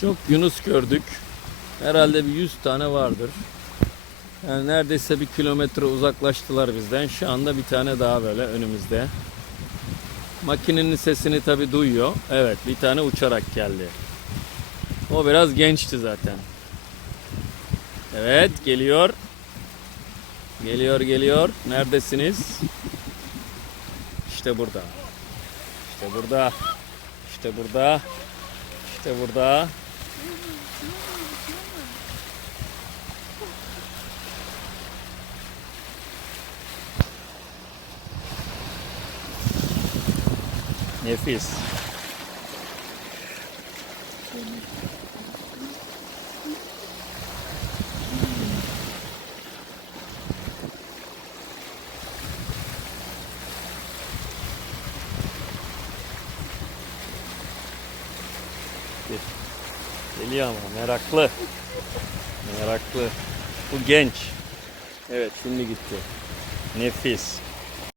Çok Yunus gördük. Herhalde bir 100 tane vardır. Yani neredeyse bir kilometre uzaklaştılar bizden. Şu anda bir tane daha böyle önümüzde. Makinenin sesini tabi duyuyor. Evet bir tane uçarak geldi. O biraz gençti zaten. Evet geliyor. Geliyor geliyor. Neredesiniz? İşte burada. İşte burada. İşte burada. İşte burada. Nefis. Good. Geliyor ama meraklı. Meraklı. Bu genç. Evet şimdi gitti. Nefis.